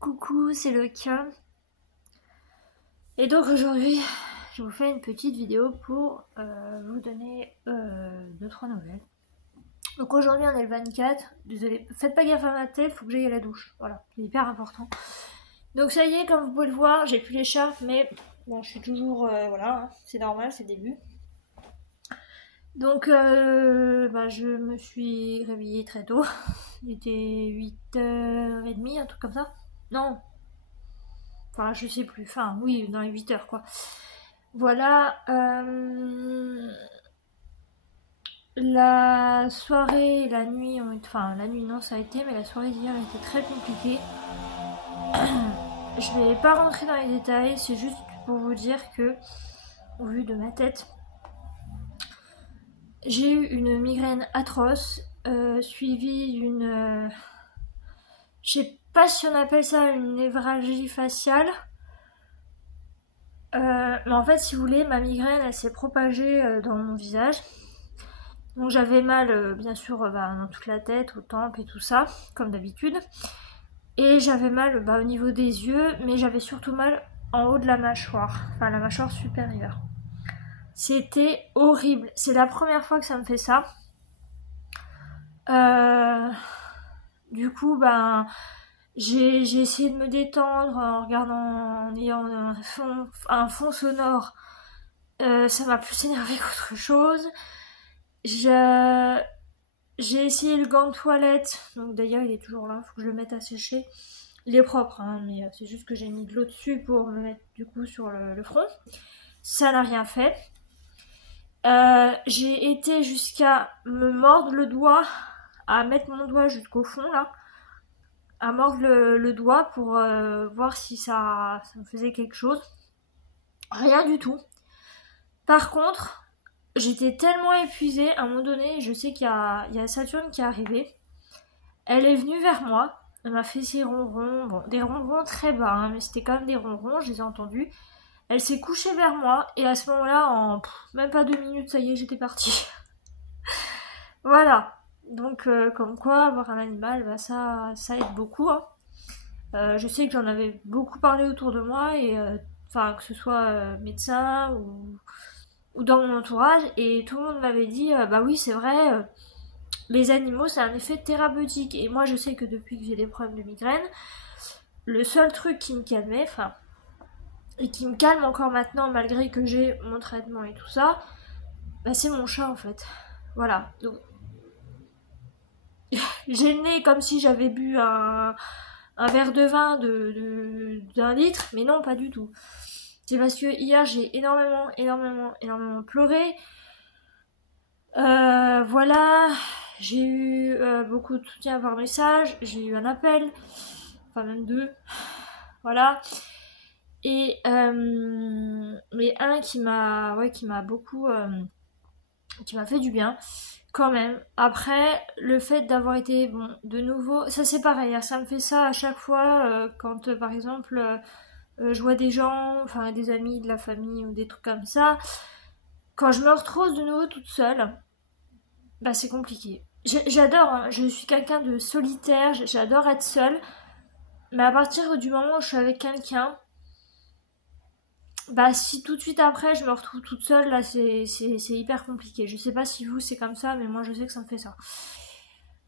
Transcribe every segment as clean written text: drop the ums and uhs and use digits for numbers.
Coucou, c'est Lokia. Et donc aujourd'hui, je vous fais une petite vidéo pour vous donner 2-3 nouvelles. Donc aujourd'hui on est le 24, désolé, faites pas gaffe à ma tête, faut que j'aille à la douche, voilà, c'est hyper important. Donc ça y est, comme vous pouvez le voir, j'ai plus l'écharpe, mais bon, je suis toujours, voilà, hein, c'est normal, c'est le début. Donc je me suis réveillée très tôt, il était 8h30, un truc comme ça. Non, enfin je sais plus, enfin oui, dans les 8 heures quoi. Voilà, la soirée, la nuit, enfin la nuit non ça a été, mais la soirée d'hier était très compliquée. Je vais pas rentrer dans les détails, c'est juste pour vous dire que, au vu de ma tête, j'ai eu une migraine atroce, suivie d'une... je sais pas si on appelle ça une névralgie faciale. Mais en fait, si vous voulez, ma migraine, elle s'est propagée dans mon visage. Donc j'avais mal, bien sûr, dans toute la tête, aux tempes et tout ça, comme d'habitude. Et j'avais mal au niveau des yeux, mais j'avais surtout mal en haut de la mâchoire, enfin la mâchoire supérieure. C'était horrible. C'est la première fois que ça me fait ça. Du coup, j'ai essayé de me détendre en regardant, en ayant un fond sonore. Ça m'a plus énervé qu'autre chose. J'ai essayé le gant de toilette, donc d'ailleurs il est toujours là, faut que je le mette à sécher. Il est propre, hein, mais c'est juste que j'ai mis de l'eau dessus pour me mettre du coup sur le front. Ça n'a rien fait. J'ai été jusqu'à me mordre le doigt, à mettre mon doigt jusqu'au fond là, à mordre le doigt pour voir si ça me faisait quelque chose. Rien du tout. Par contre, j'étais tellement épuisée, à un moment donné, je sais qu'il y a Saturne qui est arrivée. Elle est venue vers moi, elle m'a fait ses ronrons, bon, des ronrons très bas, hein, mais c'était quand même des ronrons, je les ai entendus. Elle s'est couchée vers moi, et à ce moment-là, en même pas 2 minutes, ça y est, j'étais partie. Voilà. Donc, comme quoi, avoir un animal, ça aide beaucoup, hein. Je sais que j'en avais beaucoup parlé autour de moi, et que ce soit médecin ou dans mon entourage, et tout le monde m'avait dit, bah oui, c'est vrai, les animaux, c'est un effet thérapeutique. Et moi, je sais que depuis que j'ai des problèmes de migraine, le seul truc qui me calmait, et qui me calme encore maintenant, malgré que j'ai mon traitement et tout ça, c'est mon chat en fait. Voilà. Donc, j'ai le nez comme si j'avais bu un verre de vin d'un litre, mais non, pas du tout. C'est parce que hier, j'ai énormément pleuré. Voilà, j'ai eu beaucoup de soutien par message, j'ai eu un appel, enfin même deux, voilà. Et mais un qui m'a beaucoup, qui m'a fait du bien, quand même. Après, le fait d'avoir été, bon, de nouveau, ça c'est pareil, hein, ça me fait ça à chaque fois quand par exemple je vois des gens, enfin des amis, de la famille ou des trucs comme ça. Quand je me retrouve de nouveau toute seule, c'est compliqué. J'adore, hein, je suis quelqu'un de solitaire, j'adore être seule, mais à partir du moment où je suis avec quelqu'un, si tout de suite après je me retrouve toute seule, là c'est hyper compliqué. Je sais pas si vous c'est comme ça, mais moi je sais que ça me fait ça.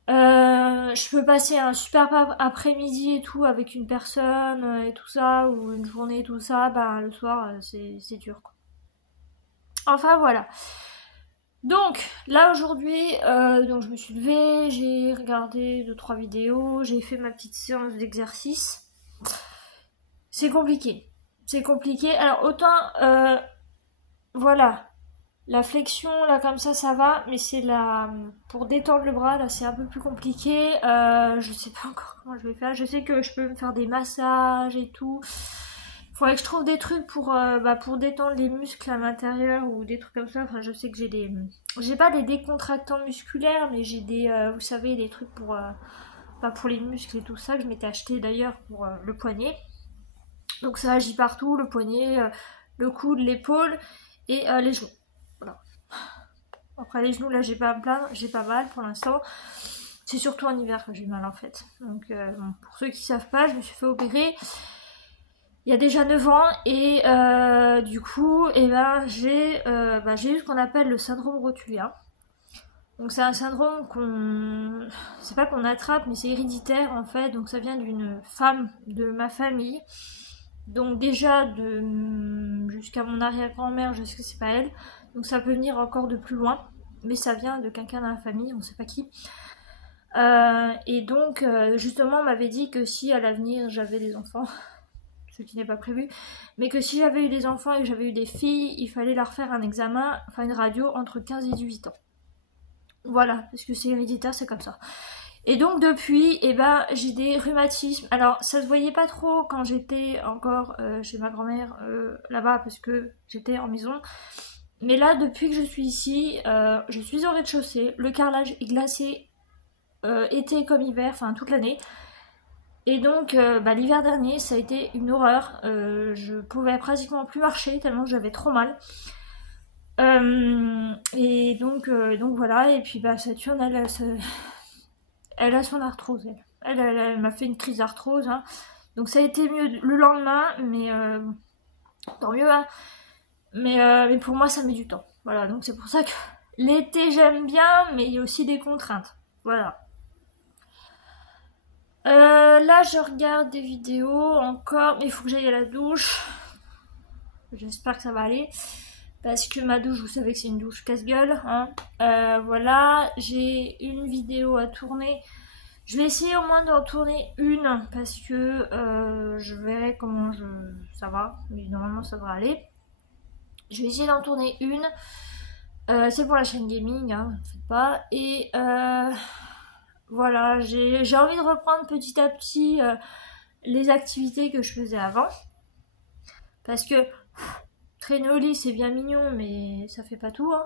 Je peux passer un super après-midi et tout avec une personne et tout ça, ou une journée et tout ça, le soir c'est dur quoi. Enfin voilà. Donc là aujourd'hui, donc je me suis levée, j'ai regardé 2-3 vidéos, j'ai fait ma petite séance d'exercice. C'est compliqué. C'est compliqué. Alors autant voilà, la flexion là comme ça va, mais c'est là pour détendre le bras là c'est un peu plus compliqué. Je sais pas encore comment je vais faire. Je sais que je peux me faire des massages et tout. Faudrait que je trouve des trucs pour détendre les muscles à l'intérieur ou des trucs comme ça. Enfin, je sais que j'ai pas des décontractants musculaires, mais j'ai vous savez, des trucs pour les muscles et tout ça que je m'étais acheté d'ailleurs pour le poignet. Donc ça agit partout, le poignet, le coude, l'épaule et les genoux. Voilà. Après les genoux, là, j'ai pas mal pour l'instant. C'est surtout en hiver que j'ai mal en fait. Donc bon, pour ceux qui savent pas, je me suis fait opérer il y a déjà 9 ans et du coup j'ai eu ce qu'on appelle le syndrome rotulien. Donc c'est un syndrome c'est pas qu'on attrape, mais c'est héréditaire en fait. Donc ça vient d'une femme de ma famille. Donc déjà jusqu'à mon arrière-grand-mère, je sais que c'est pas elle. Donc ça peut venir encore de plus loin, mais ça vient de quelqu'un dans la famille, on sait pas qui. Et donc justement on m'avait dit que si à l'avenir j'avais des enfants, ce qui n'est pas prévu, mais que si j'avais eu des enfants et que j'avais eu des filles, il fallait leur faire un examen, enfin une radio entre 15 et 18 ans. Voilà, parce que c'est héréditaire, c'est comme ça. Et donc depuis, j'ai des rhumatismes. Alors ça se voyait pas trop quand j'étais encore chez ma grand-mère là-bas, parce que j'étais en maison. Mais là, depuis que je suis ici, je suis au rez-de-chaussée. Le carrelage est glacé été comme hiver, enfin toute l'année. Et donc l'hiver dernier, ça a été une horreur. Je pouvais pratiquement plus marcher tellement j'avais trop mal. Et donc voilà, et puis Saturne, elle a son arthrose, elle m'a fait une crise d'arthrose, hein. Donc ça a été mieux le lendemain, mais tant mieux, hein. Mais pour moi ça met du temps, voilà, donc c'est pour ça que l'été j'aime bien, mais il y a aussi des contraintes, voilà. Là je regarde des vidéos encore, mais il faut que j'aille à la douche, j'espère que ça va aller. Parce que ma douche, vous savez que c'est une douche casse-gueule, hein. Voilà, j'ai une vidéo à tourner. Je vais essayer au moins d'en tourner une parce que je verrai comment ça va. Mais normalement ça devrait aller. Je vais essayer d'en tourner une. C'est pour la chaîne gaming, hein, ne faites pas. Et voilà, j'ai envie de reprendre petit à petit les activités que je faisais avant. Parce que traîner au lit c'est bien mignon, mais ça fait pas tout, hein.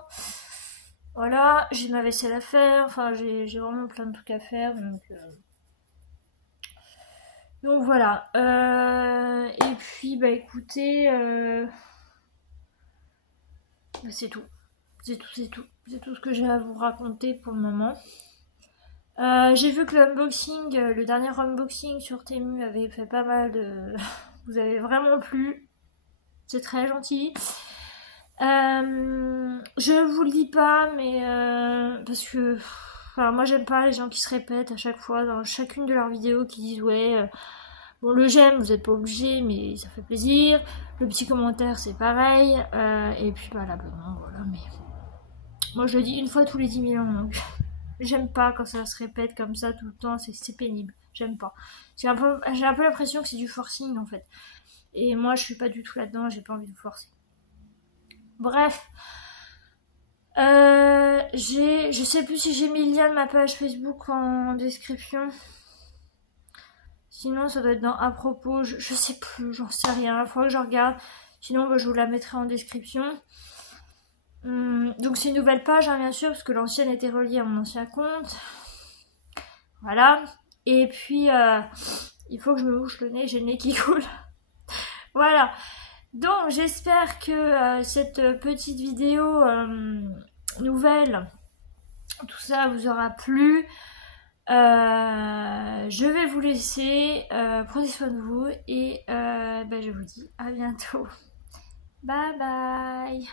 Voilà, j'ai ma vaisselle à faire, enfin j'ai vraiment plein de trucs à faire, donc voilà. Et puis écoutez, c'est tout. C'est tout ce que j'ai à vous raconter pour le moment. J'ai vu que le dernier unboxing sur Temu avait fait pas mal de... Vous avez vraiment plu. C'est très gentil. Je vous le dis pas, mais parce que moi j'aime pas les gens qui se répètent à chaque fois dans chacune de leurs vidéos, qui disent ouais bon, le j'aime, vous êtes pas obligé, mais ça fait plaisir, le petit commentaire c'est pareil, et puis l'abonnement, voilà. Mais moi je le dis une fois tous les 10 000 ans, donc j'aime pas quand ça se répète comme ça tout le temps, c'est pénible, j'aime pas. J'ai un peu l'impression que c'est du forcing en fait, et moi je suis pas du tout là-dedans, j'ai pas envie de forcer. Bref, je sais plus si j'ai mis le lien de ma page Facebook en description. Sinon ça doit être dans à propos, je sais plus, j'en sais rien, il faudrait que je regarde. Sinon je vous la mettrai en description. Donc c'est une nouvelle page, hein, bien sûr, parce que l'ancienne était reliée à mon ancien compte. Voilà. Et puis il faut que je me bouche le nez, j'ai le nez qui coule. Voilà. Donc j'espère que cette petite vidéo nouvelle, tout ça vous aura plu. Je vais vous laisser, prenez soin de vous et je vous dis à bientôt. Bye bye.